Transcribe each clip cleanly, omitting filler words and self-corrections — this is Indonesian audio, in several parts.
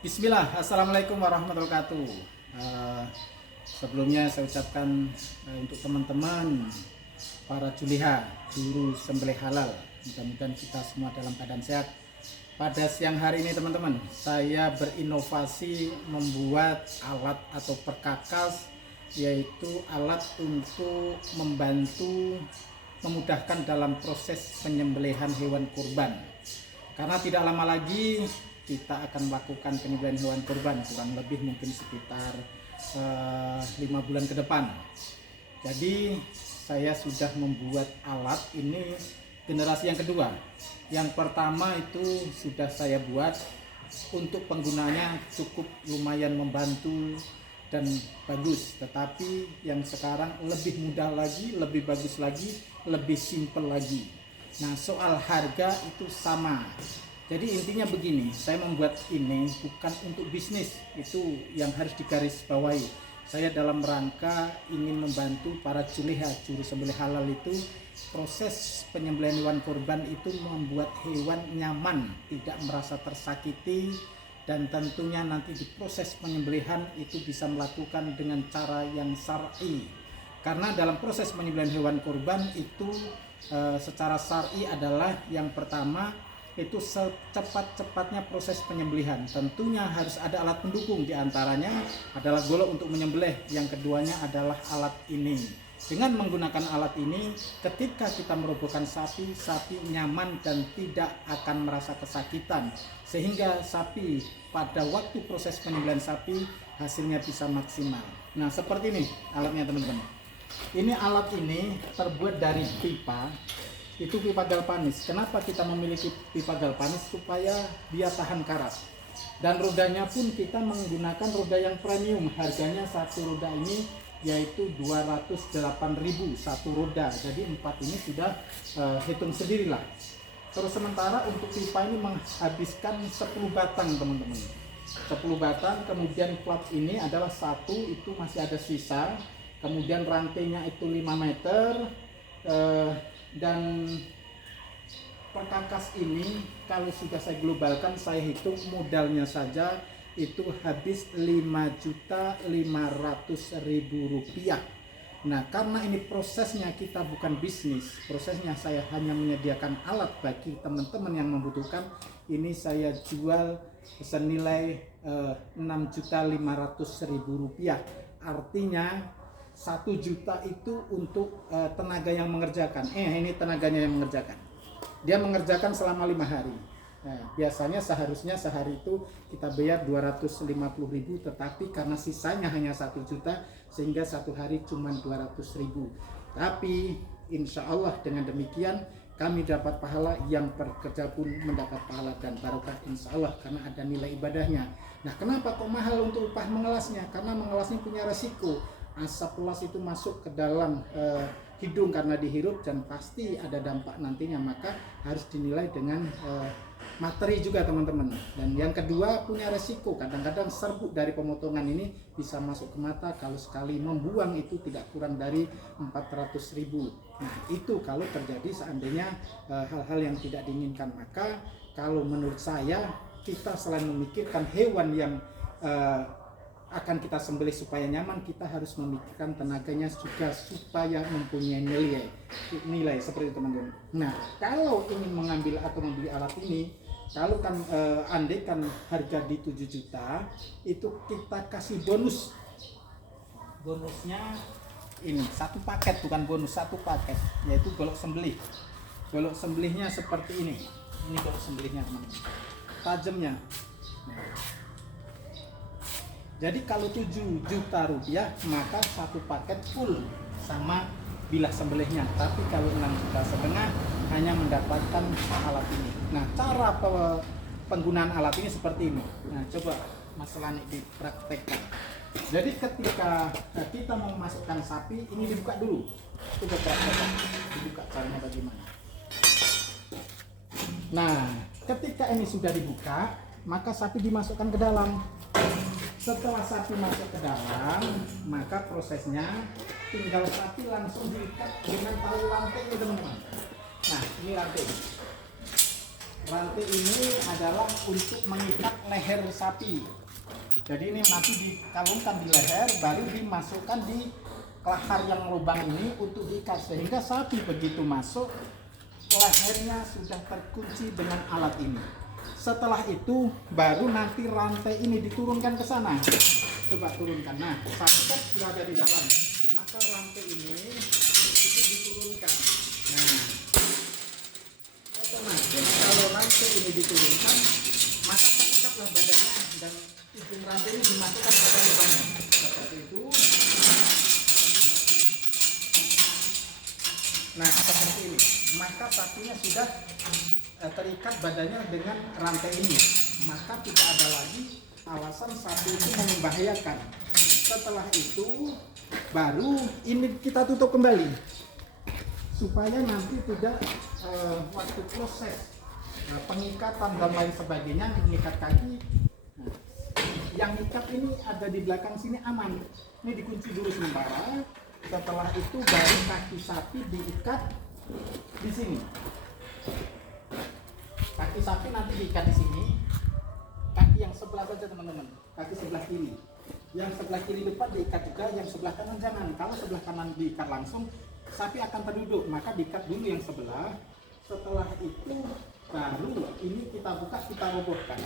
Bismillah, Assalamualaikum warahmatullahi wabarakatuh. Eh, Sebelumnya saya ucapkan untuk teman-teman para juliha, juru sembelih halal, mudah-mudahan kita semua dalam keadaan sehat. Pada siang hari ini teman-teman, saya berinovasi membuat alat atau perkakas, yaitu alat untuk membantu memudahkan dalam proses penyembelihan hewan kurban. Karena tidak lama lagi kita akan melakukan penyembelihan hewan kurban, kurang lebih mungkin sekitar 5 bulan ke depan. Jadi saya sudah membuat alat ini generasi yang kedua. Yang pertama itu sudah saya buat, untuk penggunanya cukup lumayan membantu dan bagus. Tetapi yang sekarang lebih mudah lagi, lebih bagus lagi, lebih simpel lagi. Nah, soal harga itu sama. Jadi intinya begini, saya membuat ini bukan untuk bisnis, itu yang harus digarisbawahi. Saya dalam rangka ingin membantu para juliha, juru sembelih halal itu, proses penyembelihan hewan kurban itu membuat hewan nyaman, tidak merasa tersakiti, dan tentunya nanti di proses penyembelihan itu bisa melakukan dengan cara yang syar'i. Karena dalam proses penyembelihan hewan kurban itu secara syar'i adalah yang pertama itu secepat-cepatnya proses penyembelihan. Tentunya harus ada alat pendukung, diantaranya adalah golok untuk menyembelih, yang keduanya adalah alat ini. Dengan menggunakan alat ini, ketika kita merobohkan sapi, sapi nyaman dan tidak akan merasa kesakitan, sehingga sapi pada waktu proses penyembelihan sapi hasilnya bisa maksimal. Nah, seperti ini alatnya teman-teman. Ini alat ini terbuat dari pipa, itu pipa galvanis. Kenapa kita memiliki pipa galvanis? Supaya dia tahan karat. Dan rodanya pun kita menggunakan roda yang premium. Harganya satu roda ini yaitu 208.000 satu roda. Jadi 4 ini sudah hitung sendirilah. Terus sementara untuk pipa ini menghabiskan 10 batang teman-teman. 10 batang, kemudian plat ini adalah satu, itu masih ada sisa. Kemudian rantainya itu 5 meter. Dan perkakas ini kalau sudah saya globalkan, saya hitung modalnya saja itu habis 5.500.000 rupiah. Nah, karena ini prosesnya kita bukan bisnis, prosesnya saya hanya menyediakan alat bagi teman-teman yang membutuhkan, ini saya jual senilai 6.500.000 rupiah. Artinya 1 juta itu untuk tenaga yang mengerjakan. Ini tenaganya yang mengerjakan. Dia mengerjakan selama 5 hari. Nah, biasanya seharusnya sehari itu kita bayar 250.000, tetapi karena sisanya hanya 1 juta, sehingga satu hari cuma 200.000. Tapi insya Allah dengan demikian kami dapat pahala, yang bekerja pun mendapat pahala dan barokah insya Allah, karena ada nilai ibadahnya. Nah, kenapa kok mahal untuk upah mengelasnya? Karena mengelasnya punya resiko. Asap las itu masuk ke dalam hidung karena dihirup dan pasti ada dampak nantinya, maka harus dinilai dengan materi juga teman-teman. Dan yang kedua punya resiko, kadang-kadang serbuk dari pemotongan ini bisa masuk ke mata, kalau sekali membuang itu tidak kurang dari 400.000. Nah, itu kalau terjadi seandainya hal-hal yang tidak diinginkan. Maka kalau menurut saya, kita selain memikirkan hewan yang akan kita sembelih supaya nyaman, kita harus memikirkan tenaganya juga supaya mempunyai nilai seperti itu teman-teman. Nah, kalau ingin mengambil atau membeli alat ini, kalau kan andaikan harga di 7 juta, itu kita kasih bonus. Bonusnya ini satu paket, bukan bonus, satu paket, yaitu golok sembelih. Golok sembelihnya seperti ini. Ini golok sembelihnya teman-teman. Tajamnya. Nah, jadi kalau 7 juta rupiah, maka satu paket full sama bilah sembelihnya. Tapi kalau 6,5 juta hanya mendapatkan alat ini. Nah, cara penggunaan alat ini seperti ini. Nah, coba Mas Lani dipraktekkan. Jadi ketika kita mau memasukkan sapi, ini dibuka dulu. Coba praktekkan. Dibuka caranya bagaimana. Nah, ketika ini sudah dibuka, maka sapi dimasukkan ke dalam. Setelah sapi masuk ke dalam, maka prosesnya tinggal sapi langsung diikat dengan tali rantai ini teman-teman. Nah, ini rantai. rantai ini adalah untuk mengikat leher sapi. Jadi ini nanti dikalungkan di leher, baru dimasukkan di kelahar yang lubang ini untuk diikat, sehingga sapi begitu masuk lehernya sudah terkunci dengan alat ini. Setelah itu baru nanti rantai ini diturunkan ke sana. Coba turunkan. Nah, sapi kan sudah ada di dalam, maka rantai ini itu diturunkan. Nah, otomatis kalau rantai ini diturunkan, maka terikatlah badannya dan ujung rantai ini dimasukkan pada lubangnya. Seperti itu. Nah, seperti ini. Maka sapinya sudah terikat badannya dengan rantai ini. Maka tidak ada lagi alasan sapi itu membahayakan. Setelah itu baru ini kita tutup kembali supaya nanti tidak waktu proses pengikatan dan lain sebagainya, mengikat kaki. Nah, yang ikat ini ada di belakang sini aman. Ini dikunci dulu sementara. Setelah itu baru kaki sapi diikat di sini. Kaki sapi nanti diikat di sini. Kaki yang sebelah saja teman-teman. Kaki sebelah kiri. Yang sebelah kiri depan diikat juga, yang sebelah kanan jangan. Kalau sebelah kanan diikat langsung, sapi akan terduduk. Maka diikat dulu yang sebelah. Setelah itu baru ini kita buka, kita robohkan.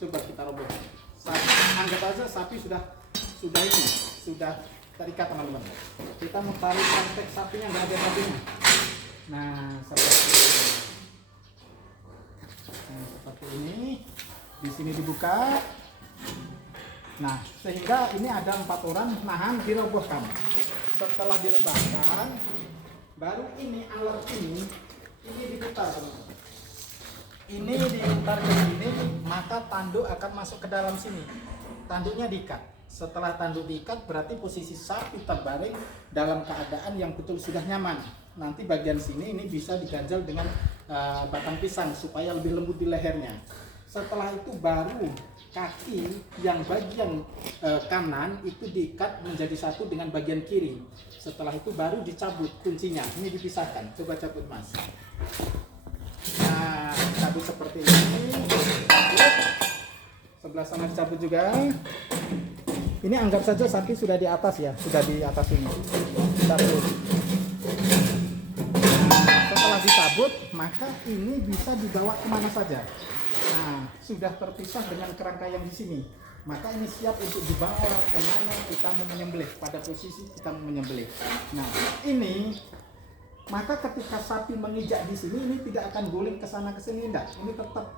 Coba kita robohkan. Anggap aja sapi sudah terikat teman-teman. Kita mau tarik rantai sapinya, nggak ada sapinya. Nah, seperti ini. Di sini dibuka. Nah, sehingga ini ada 4 orang nahan, dirobohkan. Setelah direbahkan, baru ini alat ini diputar. Ini diputar ke sini, maka tanduk akan masuk ke dalam sini. Tanduknya diikat. Setelah tanduk diikat, berarti posisi sapi terbaring dalam keadaan yang betul sudah nyaman. Nanti bagian sini ini bisa diganjal dengan batang pisang supaya lebih lembut di lehernya. Setelah itu baru kaki yang bagian kanan itu diikat menjadi satu dengan bagian kiri. Setelah itu baru dicabut kuncinya. Ini dipisahkan. Coba cabut Mas. Nah, cabut seperti ini. Cabut. Sebelah sana dicabut juga. Ini anggap saja sapi sudah di atas ya, sudah di atas ini. Cabut. Nah, setelah dicabut, maka ini bisa dibawa kemana saja. Nah, sudah terpisah dengan kerangka yang di sini. Maka ini siap untuk dibawa kemana kita mau menyembelih, pada posisi kita mau menyembelih. Nah, ini maka ketika sapi menginjak di sini, ini tidak akan guling ke sana ke sini, enggak. Ini tetap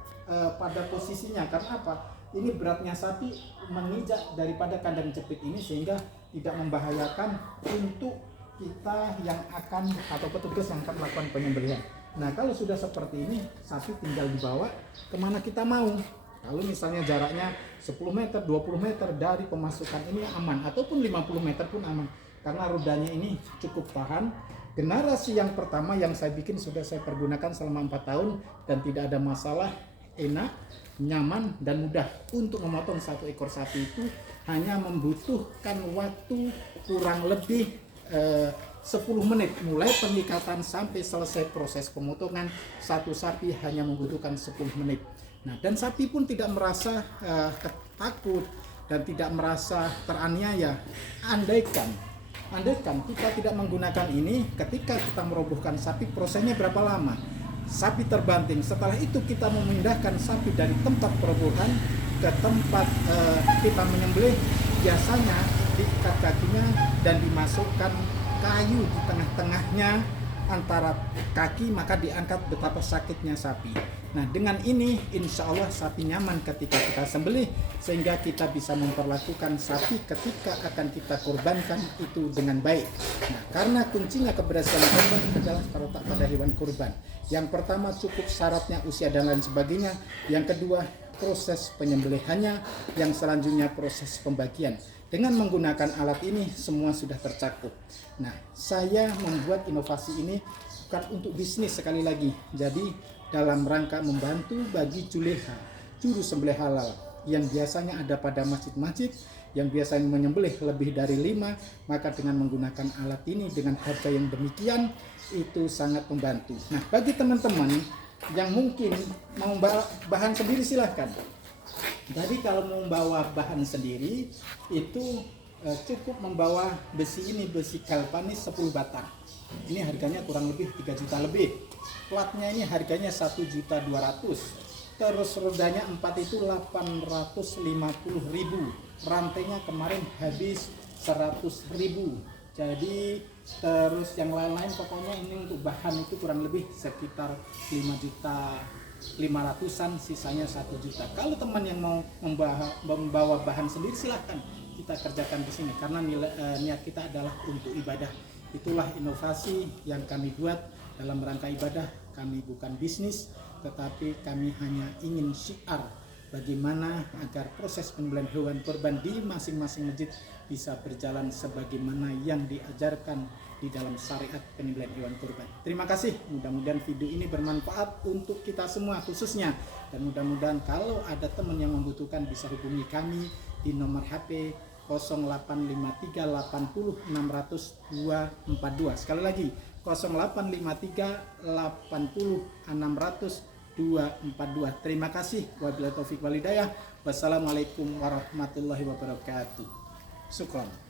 pada posisinya. Karena apa? Ini beratnya sapi menginjak daripada kandang jepit ini, sehingga tidak membahayakan untuk kita yang akan atau petugas yang akan melakukan penyembelihan. Nah, kalau sudah seperti ini, sapi tinggal dibawa kemana kita mau. Kalau misalnya jaraknya 10 meter, 20 meter dari pemasukan ini aman, ataupun 50 meter pun aman. Karena rodanya ini cukup tahan. Generasi yang pertama yang saya bikin sudah saya pergunakan selama 4 tahun dan tidak ada masalah, enak, nyaman, dan mudah. Untuk memotong satu ekor sapi itu hanya membutuhkan waktu kurang lebih 10 menit mulai pengikatan sampai selesai proses pemotongan. Satu sapi hanya membutuhkan 10 menit. Nah, dan sapi pun tidak merasa takut dan tidak merasa teraniaya. Andaikan kita tidak menggunakan ini, ketika kita merobohkan sapi, prosesnya berapa lama? Sapi terbanting. Setelah itu kita memindahkan sapi dari tempat perobohan ke tempat kita menyembelih. Biasanya diikat kakinya dan dimasukkan kayu di tengah-tengahnya antara kaki, maka diangkat. Betapa sakitnya sapi. Nah, dengan ini insya Allah sapi nyaman ketika kita sembelih, sehingga kita bisa memperlakukan sapi ketika akan kita kurbankan itu dengan baik. Nah, karena kuncinya keberhasilan kurban adalah terletak pada hewan kurban. Yang pertama cukup syaratnya usia dan lain sebagainya. Yang kedua proses penyembelihannya. Yang selanjutnya proses pembagian. Dengan menggunakan alat ini semua sudah tercakup. Nah, saya membuat inovasi ini bukan untuk bisnis sekali lagi. Jadi dalam rangka membantu bagi juleha, juru sembelih halal yang biasanya ada pada masjid-masjid yang biasanya menyembelih lebih dari 5, maka dengan menggunakan alat ini dengan harga yang demikian itu sangat membantu. Nah, bagi teman-teman yang mungkin mau bawa bahan sendiri silahkan. Jadi kalau mau membawa bahan sendiri itu cukup membawa besi ini, besi galvanis 10 batang. Ini harganya kurang lebih 3 juta lebih. Platnya ini harganya 1.200.000. Terus rodanya 4 itu 850.000. Rantainya kemarin habis 100.000. Jadi terus yang lain-lain pokoknya ini untuk bahan itu kurang lebih sekitar 5.500.000-an, sisanya 1 juta. Kalau teman yang mau membawa bahan sendiri silahkan kita kerjakan di sini karena niat kita adalah untuk ibadah. Itulah inovasi yang kami buat dalam rangka ibadah. Kami bukan bisnis, tetapi kami hanya ingin syiar bagaimana agar proses penyembelihan hewan kurban di masing-masing masjid bisa berjalan sebagaimana yang diajarkan di dalam syariat penyembelihan hewan kurban. Terima kasih, mudah-mudahan video ini bermanfaat untuk kita semua khususnya, dan mudah-mudahan kalau ada teman yang membutuhkan bisa hubungi kami di nomor HP 085380600242. Sekali lagi 085380600242. Terima kasih. Wabillahi taufik wal hidayah. Wassalamualaikum warahmatullahi wabarakatuh. Syukran.